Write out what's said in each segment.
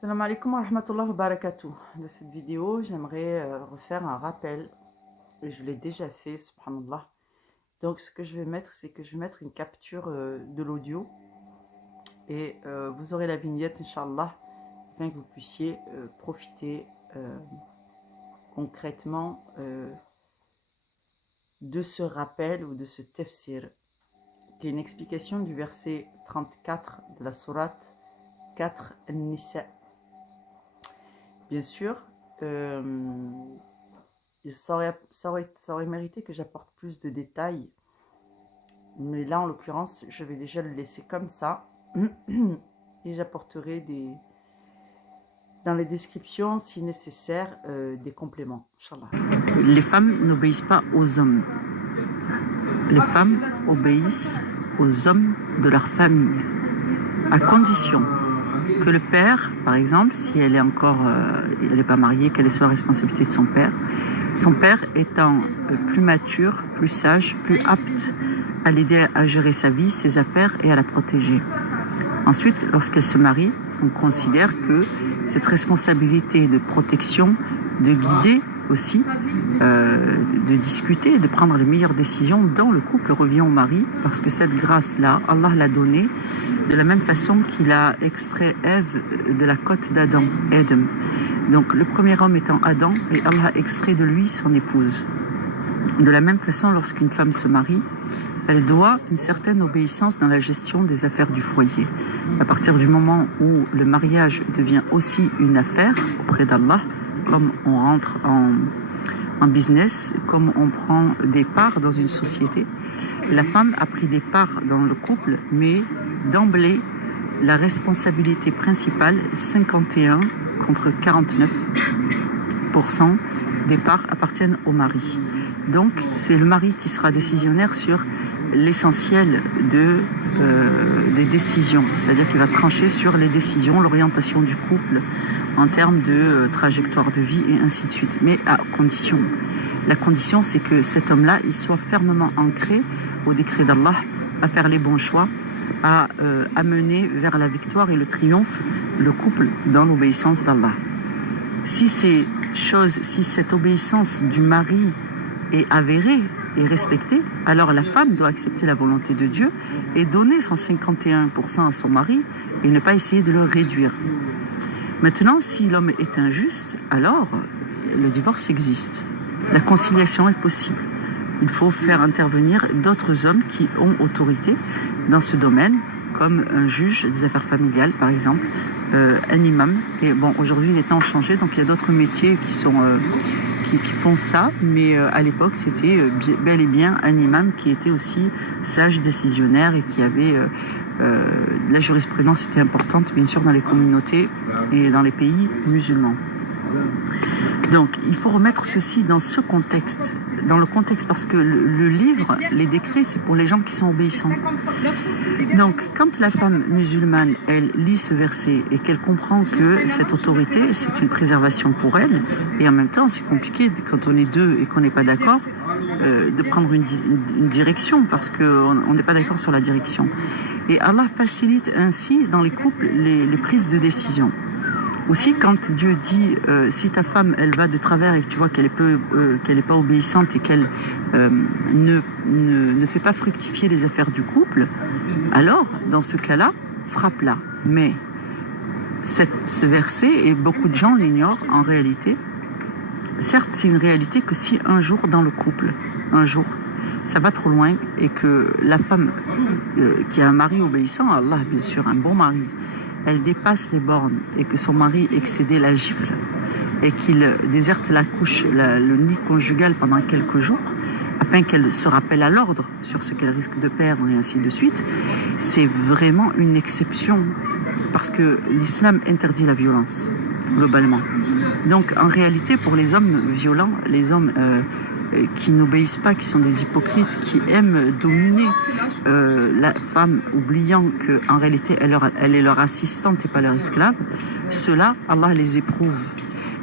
Salam alaikum wa rahmatullah wa barakatuh. Dans cette vidéo, j'aimerais refaire un rappel. Et je l'ai déjà fait, subhanallah. Donc, ce que je vais mettre, c'est que je vais mettre une capture de l'audio. Et vous aurez la vignette, Inch'Allah, afin que vous puissiez profiter concrètement de ce rappel ou de ce tafsir, qui est une explication du verset 34 de la sourate 4 An-Nisa. Bien sûr, ça aurait mérité que j'apporte plus de détails, mais là en l'occurrence je vais déjà le laisser comme ça et j'apporterai dans les descriptions si nécessaire des compléments, Inch'Allah. Les femmes n'obéissent pas aux hommes. Les femmes obéissent aux hommes de leur famille, à condition que le père, par exemple, si elle est encore, elle n'est pas mariée, qu'elle est sous la responsabilité de son père étant plus mature, plus sage, plus apte à l'aider à gérer sa vie, ses affaires et à la protéger. Ensuite, lorsqu'elle se marie, on considère que cette responsabilité de protection, de guider aussi, de discuter, de prendre les meilleures décisions dans le couple revient au mari, parce que cette grâce-là, Allah l'a donnée de la même façon qu'il a extrait Ève de la côte d'Adam, Adam. Donc le premier homme étant Adam, et Allah a extrait de lui son épouse. De la même façon, lorsqu'une femme se marie, elle doit une certaine obéissance dans la gestion des affaires du foyer. À partir du moment où le mariage devient aussi une affaire auprès d'Allah, comme on rentre en business, comme on prend des parts dans une société, la femme a pris des parts dans le couple, mais d'emblée, la responsabilité principale, 51 contre 49% des parts appartiennent au mari. Donc, c'est le mari qui sera décisionnaire sur l'essentiel des décisions, c'est-à-dire qu'il va trancher sur les décisions, l'orientation du couple en termes de trajectoire de vie et ainsi de suite, mais à condition. La condition, c'est que cet homme-là, il soit fermement ancré au décret d'Allah, à faire les bons choix, à amener vers la victoire et le triomphe le couple dans l'obéissance d'Allah. Si cette obéissance du mari est avérée et respectée, alors la femme doit accepter la volonté de Dieu et donner son 51% à son mari et ne pas essayer de le réduire. Maintenant, si l'homme est injuste, alors le divorce existe. La conciliation est possible. Il faut faire intervenir d'autres hommes qui ont autorité dans ce domaine, comme un juge des affaires familiales, par exemple, un imam. Et bon, aujourd'hui, les temps ont changé, donc il y a d'autres métiers qui font ça, mais à l'époque, c'était bel et bien un imam qui était aussi sage, décisionnaire et qui avait... la jurisprudence était importante, bien sûr, dans les communautés et dans les pays musulmans. Donc, il faut remettre ceci dans ce contexte, dans le contexte, parce que le livre, les décrets, c'est pour les gens qui sont obéissants. Donc, quand la femme musulmane, elle lit ce verset et qu'elle comprend que cette autorité, c'est une préservation pour elle, et en même temps, c'est compliqué quand on est deux et qu'on n'est pas d'accord, de prendre une direction, parce qu'on n'est pas d'accord sur la direction. Et Allah facilite ainsi dans les couples les prises de décision. Aussi, quand Dieu dit si ta femme elle va de travers et que tu vois qu'elle est pas obéissante et qu'elle ne fait pas fructifier les affaires du couple, alors dans ce cas-là, frappe-la. Mais ce verset, et beaucoup de gens l'ignorent en réalité, certes c'est une réalité que si un jour dans le couple, un jour, ça va trop loin et que la femme qui a un mari obéissant à Allah, bien sûr, un bon mari, elle dépasse les bornes et que son mari excédait la gifle et qu'il déserte la couche, le nid conjugal pendant quelques jours, afin qu'elle se rappelle à l'ordre sur ce qu'elle risque de perdre et ainsi de suite, c'est vraiment une exception parce que l'islam interdit la violence, globalement. Donc en réalité, pour les hommes violents, les hommes qui n'obéissent pas, qui sont des hypocrites, qui aiment dominer la femme, oubliant qu'en réalité elle est leur assistante et pas leur esclave, ceux-là, Allah les éprouve.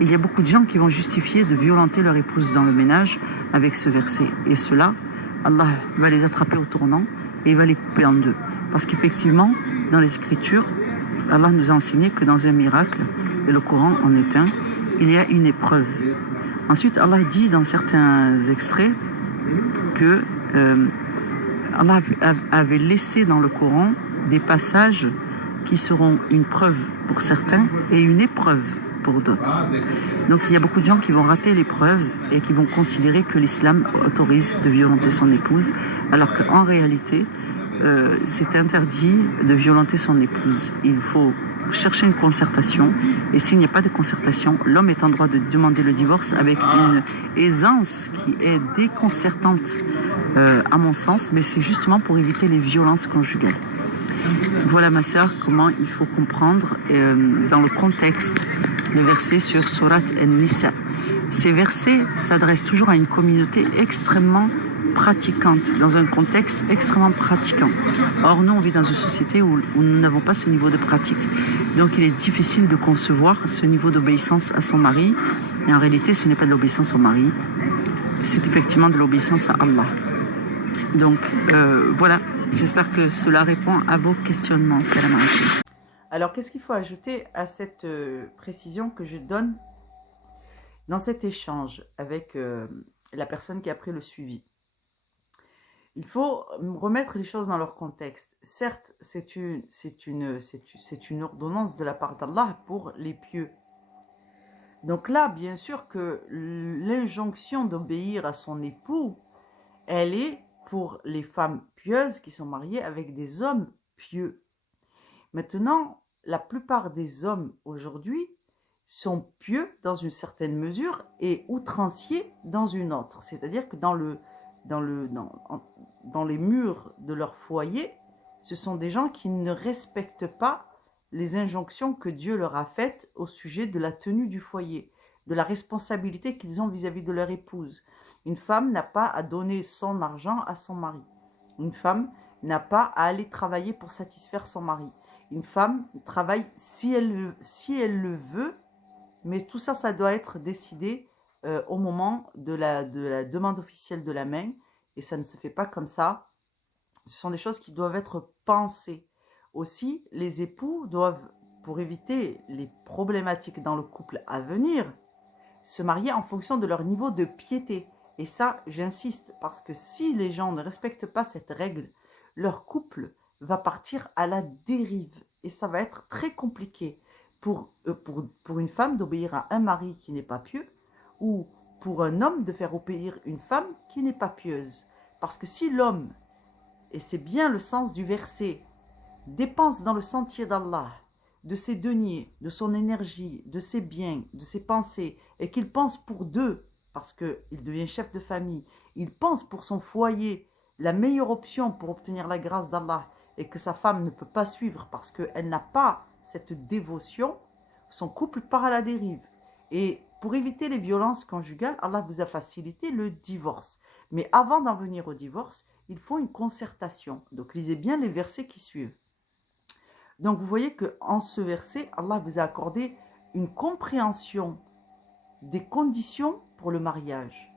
Il y a beaucoup de gens qui vont justifier de violenter leur épouse dans le ménage avec ce verset. Et ceux-là, Allah va les attraper au tournant et il va les couper en deux. Parce qu'effectivement, dans les Écritures, Allah nous a enseigné que dans un miracle, et le Coran en est un, il y a une épreuve. Ensuite, Allah dit dans certains extraits que Allah avait laissé dans le Coran des passages qui seront une preuve pour certains et une épreuve pour d'autres. Donc il y a beaucoup de gens qui vont rater l'épreuve et qui vont considérer que l'islam autorise de violenter son épouse, alors qu'en réalité, c'est interdit de violenter son épouse. Il faut chercher une concertation, et s'il n'y a pas de concertation, l'homme est en droit de demander le divorce avec une aisance qui est déconcertante à mon sens, mais c'est justement pour éviter les violences conjugales. Voilà ma sœur, comment il faut comprendre dans le contexte le verset sur Surat An-Nisa. Ces versets s'adressent toujours à une communauté extrêmement pratiquante, dans un contexte extrêmement pratiquant. Or, nous, on vit dans une société où nous n'avons pas ce niveau de pratique. Donc, il est difficile de concevoir ce niveau d'obéissance à son mari. Et en réalité, ce n'est pas de l'obéissance au mari, c'est effectivement de l'obéissance à Allah. Donc, voilà. J'espère que cela répond à vos questionnements. Salam alaikum. Alors, qu'est-ce qu'il faut ajouter à cette précision que je donne dans cet échange avec la personne qui a pris le suivi? Il faut remettre les choses dans leur contexte. Certes, c'est une ordonnance de la part d'Allah pour les pieux. Donc là, bien sûr que l'injonction d'obéir à son époux, elle est pour les femmes pieuses qui sont mariées avec des hommes pieux. Maintenant, la plupart des hommes aujourd'hui sont pieux dans une certaine mesure et outranciers dans une autre. C'est-à-dire que dans les murs de leur foyer, ce sont des gens qui ne respectent pas les injonctions que Dieu leur a faites au sujet de la tenue du foyer, de la responsabilité qu'ils ont vis-à-vis de leur épouse. Une femme n'a pas à donner son argent à son mari. Une femme n'a pas à aller travailler pour satisfaire son mari. Une femme travaille si elle le veut, mais tout ça, ça doit être décidé au moment de la demande officielle de la main, et ça ne se fait pas comme ça. Ce sont des choses qui doivent être pensées. Aussi, les époux doivent, pour éviter les problématiques dans le couple à venir, se marier en fonction de leur niveau de piété. Et ça, j'insiste, parce que si les gens ne respectent pas cette règle, leur couple va partir à la dérive. Et ça va être très compliqué pour une femme d'obéir à un mari qui n'est pas pieux, ou pour un homme de faire obéir une femme qui n'est pas pieuse. Parce que si l'homme, et c'est bien le sens du verset, dépense dans le sentier d'Allah, de ses deniers, de son énergie, de ses biens, de ses pensées, et qu'il pense pour deux, parce qu'il devient chef de famille, il pense pour son foyer, la meilleure option pour obtenir la grâce d'Allah, et que sa femme ne peut pas suivre parce qu'elle n'a pas cette dévotion, son couple part à la dérive. Et pour éviter les violences conjugales, Allah vous a facilité le divorce. Mais avant d'en venir au divorce, il faut une concertation. Donc lisez bien les versets qui suivent. Donc vous voyez qu'en ce verset, Allah vous a accordé une compréhension des conditions pour le mariage,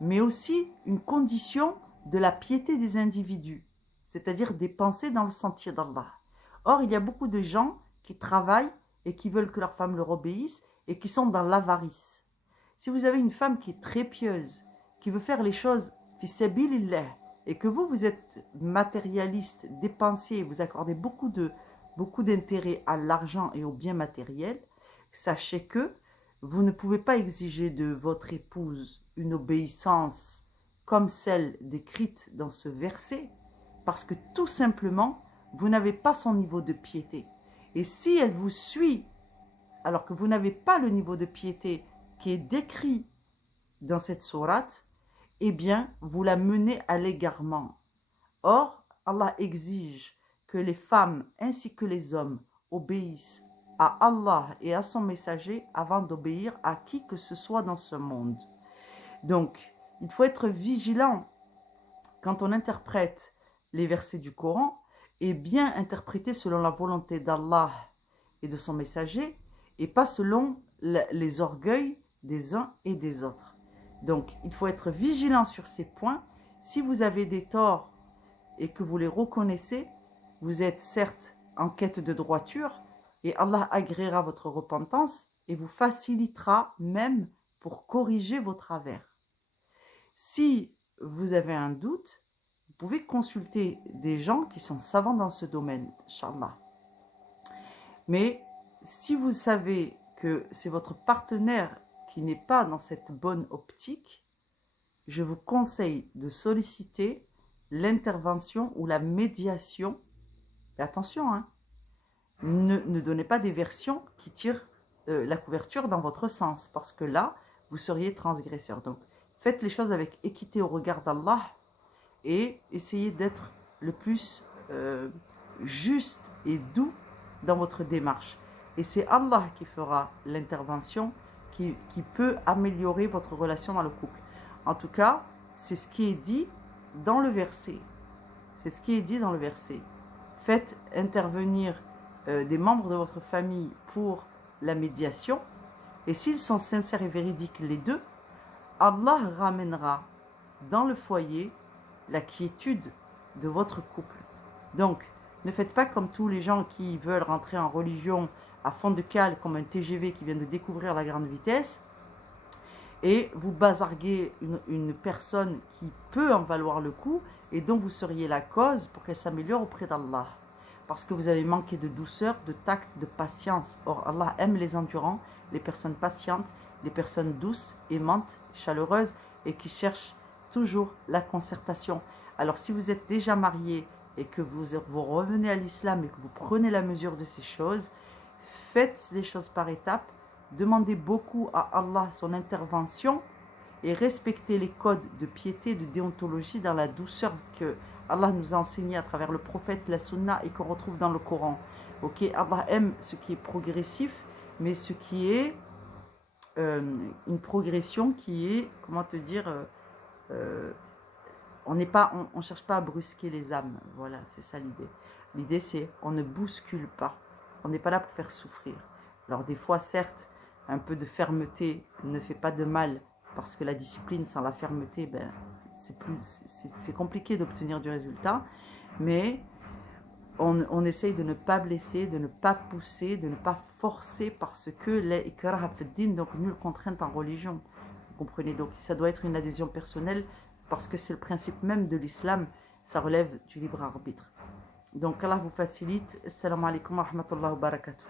mais aussi une condition de la piété des individus, c'est-à-dire des pensées dans le sentier d'Allah. Or, il y a beaucoup de gens qui travaillent et qui veulent que leur femme leur obéisse et qui sont dans l'avarice. Si vous avez une femme qui est très pieuse, qui veut faire les choses fi sabilillah, et que vous êtes matérialiste, dépensier, vous accordez beaucoup d'intérêt à l'argent et aux biens matériels, sachez que vous ne pouvez pas exiger de votre épouse une obéissance comme celle décrite dans ce verset, parce que tout simplement, vous n'avez pas son niveau de piété. Et si elle vous suit, alors que vous n'avez pas le niveau de piété qui est décrit dans cette sourate, eh bien, vous la menez à l'égarement. Or, Allah exige que les femmes ainsi que les hommes obéissent à Allah et à son messager avant d'obéir à qui que ce soit dans ce monde. Donc, il faut être vigilant quand on interprète les versets du Coran et bien interpréter selon la volonté d'Allah et de son messager et pas selon les orgueils des uns et des autres. Donc, il faut être vigilant sur ces points. Si vous avez des torts et que vous les reconnaissez, vous êtes certes en quête de droiture, et Allah agréera votre repentance et vous facilitera même pour corriger vos travers. Si vous avez un doute, vous pouvez consulter des gens qui sont savants dans ce domaine, Inch'Allah. Mais si vous savez que c'est votre partenaire qui n'est pas dans cette bonne optique, je vous conseille de solliciter l'intervention ou la médiation. Et attention, hein, ne donnez pas des versions qui tirent la couverture dans votre sens, parce que là, vous seriez transgresseur. Donc, faites les choses avec équité au regard d'Allah et essayez d'être le plus juste et doux dans votre démarche. Et c'est Allah qui fera l'intervention qui peut améliorer votre relation dans le couple. En tout cas, c'est ce qui est dit dans le verset. C'est ce qui est dit dans le verset. Faites intervenir des membres de votre famille pour la médiation. Et s'ils sont sincères et véridiques les deux, Allah ramènera dans le foyer la quiétude de votre couple. Donc, ne faites pas comme tous les gens qui veulent rentrer en religion à fond de cale, comme un TGV qui vient de découvrir la grande vitesse, et vous bazarguez une personne qui peut en valoir le coup et dont vous seriez la cause pour qu'elle s'améliore auprès d'Allah. Parce que vous avez manqué de douceur, de tact, de patience. Or, Allah aime les endurants, les personnes patientes, les personnes douces, aimantes, chaleureuses et qui cherchent toujours la concertation. Alors, si vous êtes déjà marié et que vous revenez à l'islam et que vous prenez la mesure de ces choses, faites les choses par étapes, demandez beaucoup à Allah son intervention et respectez les codes de piété, de déontologie dans la douceur que Allah nous a enseigné à travers le prophète, la sunna et qu'on retrouve dans le Coran. Ok, Allah aime ce qui est progressif, mais ce qui est une progression qui est, comment te dire, on cherche pas à brusquer les âmes. Voilà, c'est ça l'idée. L'idée c'est, on ne bouscule pas. On n'est pas là pour faire souffrir. Alors des fois, certes, un peu de fermeté ne fait pas de mal, parce que la discipline sans la fermeté, ben, c'est compliqué d'obtenir du résultat, mais on essaye de ne pas blesser, de ne pas pousser, de ne pas forcer, parce que les ikrah fi din, donc nulle contrainte en religion. Vous comprenez? Donc ça doit être une adhésion personnelle, parce que c'est le principe même de l'islam, ça relève du libre arbitre. Donc Allah vous facilite. Assalamu alaikum wa rahmatullahi wa barakatuh.